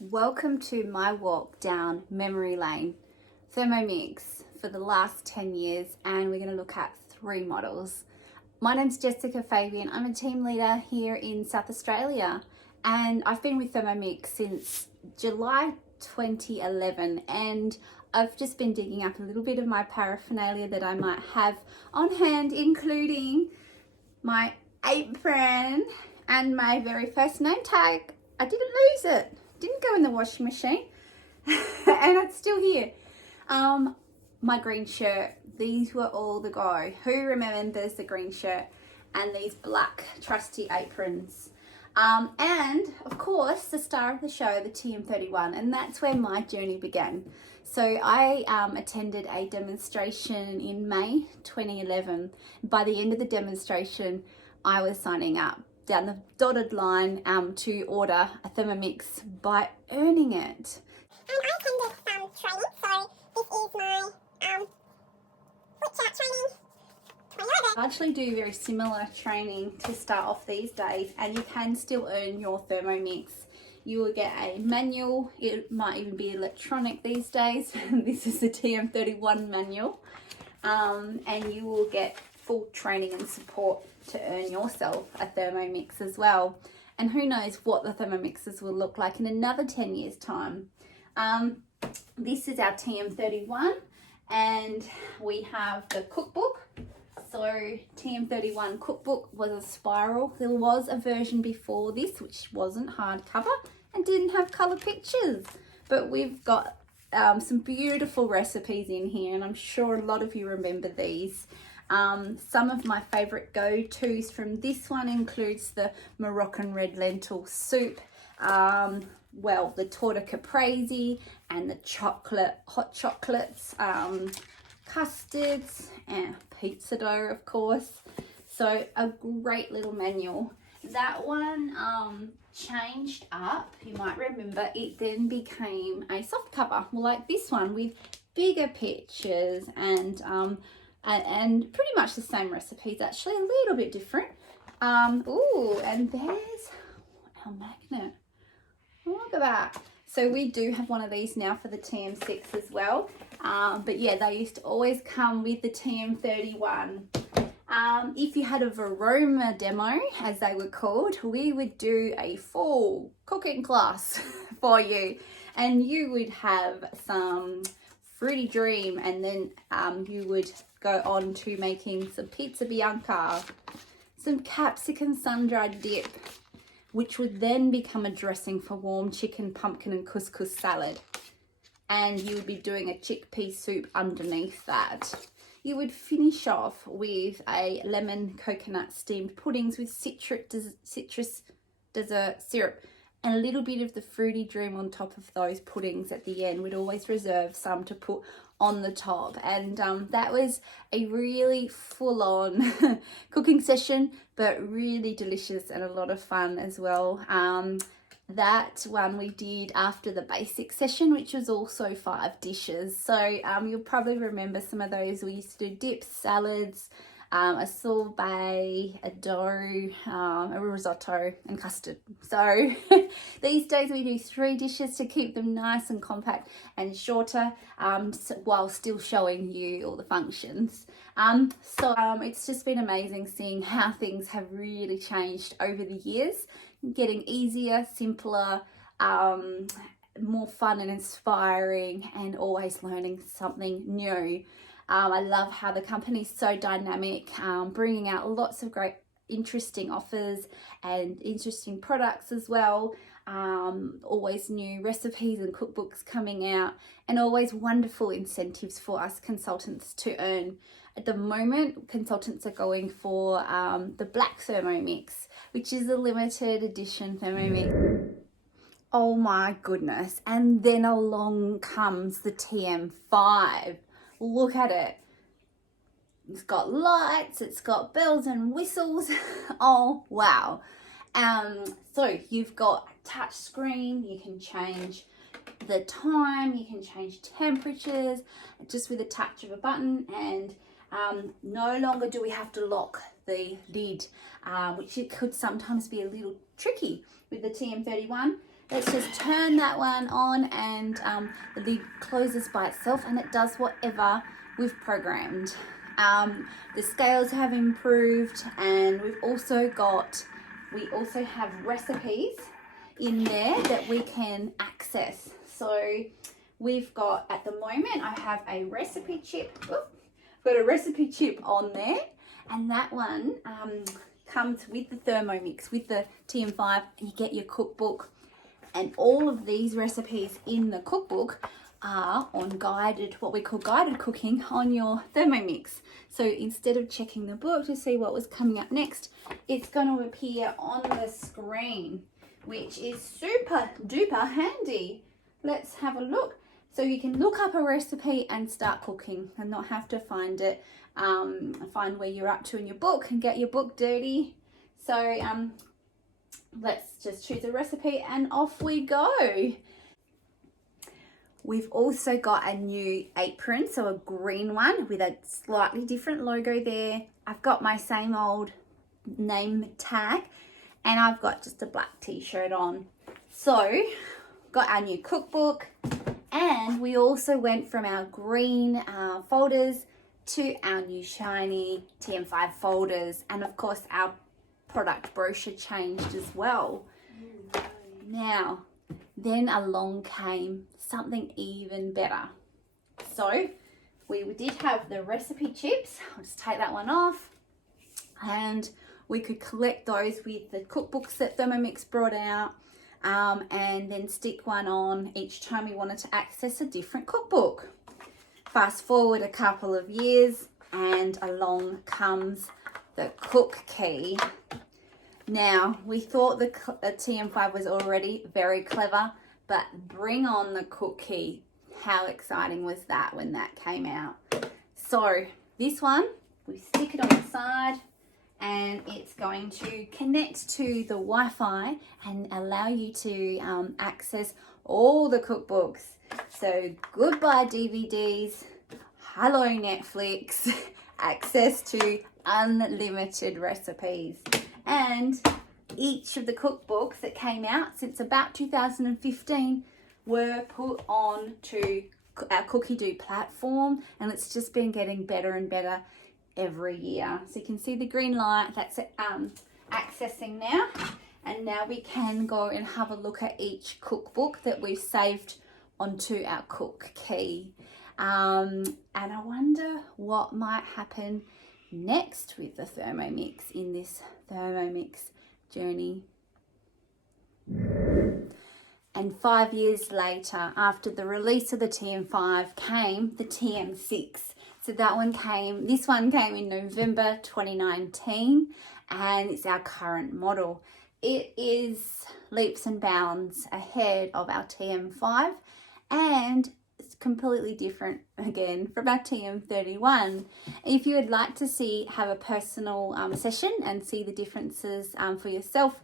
Welcome to my walk down memory lane. Thermomix for the last 10 years, and we're going to look at 3 models. My name's Jessica Fabian. I'm a team leader here in South Australia, and I've been with Thermomix since July 2011, and I've just been digging up a little bit of my paraphernalia that I might have on hand, including my apron and my very first name tag. I didn't lose it. Didn't go in the washing machine and it's still here. My green shirt, these were all the go. Who remembers the green shirt and these black trusty aprons? And of course the star of the show, the TM31, and that's where my journey began. So I attended a demonstration in May 2011. By the end of the demonstration, I was signing up down the dotted line to order a Thermomix by earning it. I attended some training, so this is my switch out training. I actually do very similar training to start off these days, and you can still earn your Thermomix. You will get a manual, it might even be electronic these days. This is the TM31 manual, and you will get full training and support to earn yourself a Thermomix as well. And who knows what the Thermomixes will look like in another 10 years time. This is our TM31, and we have the cookbook. So TM31 cookbook was a spiral. There was a version before this which wasn't hardcover and didn't have colour pictures, but we've got some beautiful recipes in here, and I'm sure a lot of you remember these. Some of my favourite go-tos from this one includes the Moroccan red lentil soup, the torta caprese and the hot chocolates, custards and pizza dough, of course. So a great little manual. That one changed up, you might remember. It then became a soft cover, like this one, with bigger pictures and pretty much the same recipes, actually a little bit different. Ooh, and there's our magnet. Look at that. So we do have one of these now for the TM6 as well. But yeah, they used to always come with the TM31. If you had a Varoma demo, as they were called, we would do a full cooking class for you, and you would have some Fruity Dream, and then you would go on to making some pizza bianca, some capsicum sun-dried dip, which would then become a dressing for warm chicken, pumpkin and couscous salad. And you would be doing a chickpea soup underneath that. You would finish off with a lemon coconut steamed puddings with citrus dessert syrup and a little bit of the Fruity Dream on top of those puddings at the end. We'd always reserve some to put on the top, and that was a really full-on cooking session, but really delicious and a lot of fun as well. That one we did after the basic session, which was also 5 dishes. So you'll probably remember some of those. We used to do dips, salads, a sorbet, a dough, a risotto and custard. So these days we do 3 dishes to keep them nice and compact and shorter, while still showing you all the functions. It's just been amazing seeing how things have really changed over the years, getting easier, simpler, more fun and inspiring, and always learning something new. I love how the company's so dynamic, bringing out lots of great interesting offers and interesting products as well. Always new recipes and cookbooks coming out, and always wonderful incentives for us consultants to earn. At the moment, consultants are going for the black Thermomix, which is a limited edition Thermomix. Oh my goodness. And then along comes the TM5. Look at it. It's got lights, it's got bells and whistles. Oh, wow. So you've got a touch screen, you can change the time, you can change temperatures just with a touch of a button, and no longer do we have to lock the lid, which it could sometimes be a little tricky with the TM31. let's just turn that one on, and the lid closes by itself and it does whatever we've programmed. The scales have improved, and we also have recipes in there that we can access. So we've got, at the moment, I have a recipe chip. I've got a recipe chip on there, and that one comes with the Thermomix, with the TM5. You get your cookbook, and all of these recipes in the cookbook are on what we call guided cooking on your Thermomix. So instead of checking the book to see what was coming up next, it's going to appear on the screen, which is super duper handy. Let's have a look. So you can look up a recipe and start cooking and not have to find it, find where you're up to in your book and get your book dirty. So let's just choose a recipe and off we go. We've also got a new apron, so a green one with a slightly different logo there. I've got my same old name tag, and I've got just a black t-shirt on. So, got our new cookbook, and we also went from our green folders to our new shiny TM5 folders, and of course our product brochure changed as well. Now, then along came something even better. So we did have the recipe chips. I'll just take that one off, and we could collect those with the cookbooks that Thermomix brought out, and then stick one on each time we wanted to access a different cookbook. Fast forward a couple of years, and along comes the Cook Key. Now, we thought the TM5 was already very clever, but bring on the Cook Key. How exciting was that when that came out? So this one, we stick it on the side, and it's going to connect to the Wi-Fi and allow you to access all the cookbooks. So goodbye DVDs, hello Netflix, access to unlimited recipes. And each of the cookbooks that came out since about 2015 were put on to our Cookie-Doo platform, and it's just been getting better and better every year. So you can see the green light, that's accessing now. And now we can go and have a look at each cookbook that we've saved onto our Cook Key. And I wonder what might happen next with the Thermomix in this Thermomix journey. And 5 years later, after the release of the TM5, came the TM6. So this one came in November 2019, and it's our current model. It is leaps and bounds ahead of our TM5, and it's completely different again from our TM31. If you would like to have a personal session and see the differences for yourself,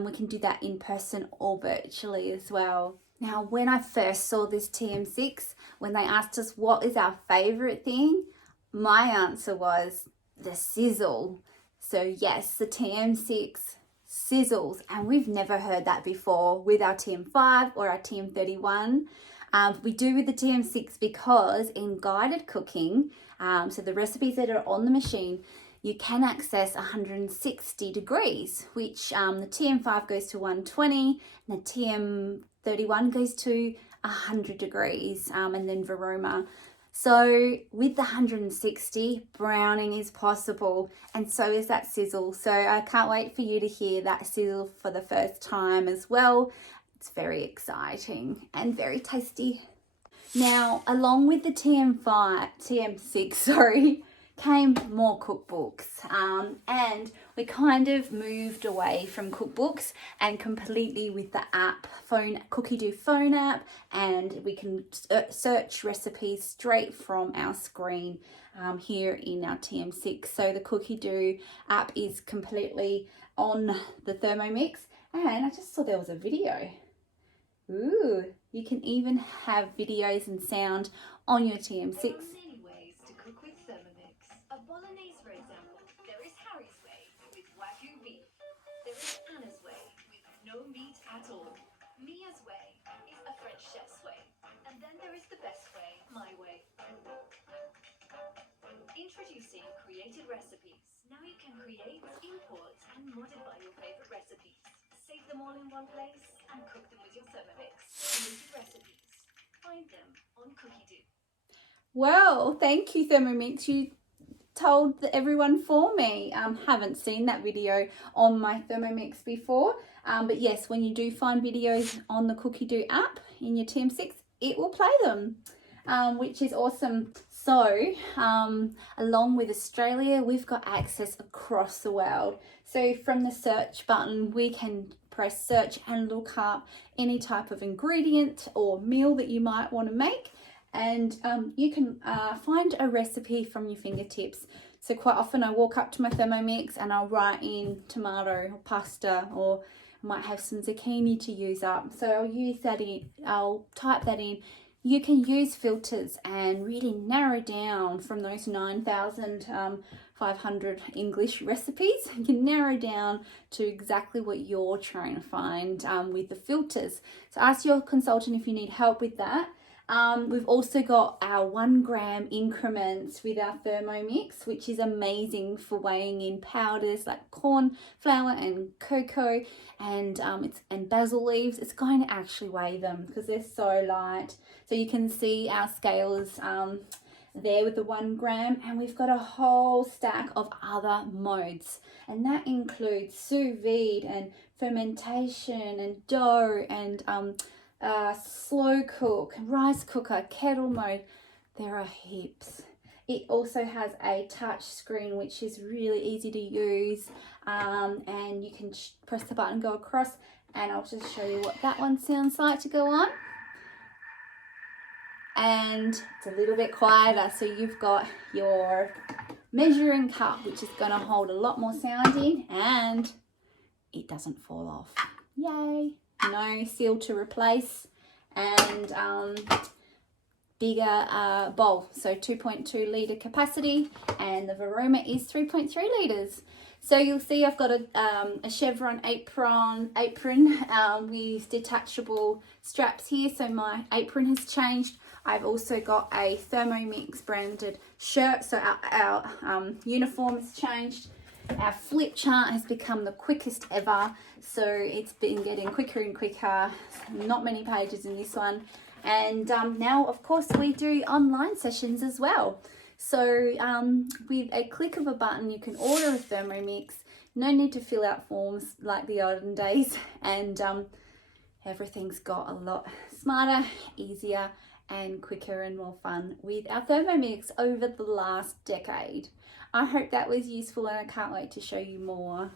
we can do that in person or virtually as well. Now, when I first saw this TM6, when they asked us what is our favorite thing, my answer was the sizzle. So yes, the TM6 sizzles, and we've never heard that before with our TM5 or our TM31. We do with the TM6 because in guided cooking, so the recipes that are on the machine, you can access 160 degrees, which the TM5 goes to 120, and the TM31 goes to 100 degrees, and then Varoma. So with the 160, browning is possible, and so is that sizzle. So I can't wait for you to hear that sizzle for the first time as well. It's very exciting and very tasty. Now, along with the TM6, came more cookbooks, and we kind of moved away from cookbooks and completely with the app, Cookie-Doo phone app, and we can search recipes straight from our screen here in our TM6. So the Cookie-Doo app is completely on the Thermomix, and I just saw there was a video. Ooh, you can even have videos and sound on your TM6. There are many ways to cook with Thermomix. A bolognese, for example. There is Harry's way with Wagyu beef. There is Anna's way with no meat at all. Mia chef's way. And then there is the best way, my way. Introducing Created Recipes. Now you can create, import, and modify your favorite recipes. Save them all in one place and cook them with your Thermomix. Created Recipes. Find them on CookieDoo. Well, thank you, Thermomix. You told everyone for me. Haven't seen that video on my Thermomix before, but yes, when you do find videos on the CookieDoo app in your TM6, it will play them, which is awesome. So along with Australia, we've got access across the world. So from the search button, we can press search and look up any type of ingredient or meal that you might want to make, and you can find a recipe from your fingertips. So quite often I walk up to my Thermomix and I'll write in tomato or pasta, or I might have some zucchini to use up. So I'll type that in. You can use filters and really narrow down from those 9,500 English recipes. You can narrow down to exactly what you're trying to find with the filters. So ask your consultant if you need help with that. We've also got our 1 gram increments with our Thermomix, which is amazing for weighing in powders like corn flour and cocoa and basil leaves. It's going to actually weigh them because they're so light. So you can see our scales there with the 1 gram, and we've got a whole stack of other modes, and that includes sous vide and fermentation and dough and slow cook, rice cooker, kettle mode. There are heaps. It also has a touch screen, which is really easy to use, and you can press the button, go across, and I'll just show you what that one sounds like to go on. And it's a little bit quieter, so you've got your measuring cup, which is going to hold a lot more sound in, and it doesn't fall off. Yay! No seal to replace, and bigger bowl, so 2.2 litre capacity, and the Varoma is 3.3 litres. So you'll see I've got a chevron apron with detachable straps here, so my apron has changed. I've also got a Thermomix branded shirt, so our uniform has changed. Our flip chart has become the quickest ever, so it's been getting quicker and quicker. Not many pages in this one. And now, of course, we do online sessions as well. So with a click of a button, you can order a Thermomix. No need to fill out forms like the olden days. And everything's got a lot smarter, easier, and quicker and more fun with our Thermomix over the last decade. I hope that was useful, and I can't wait to show you more.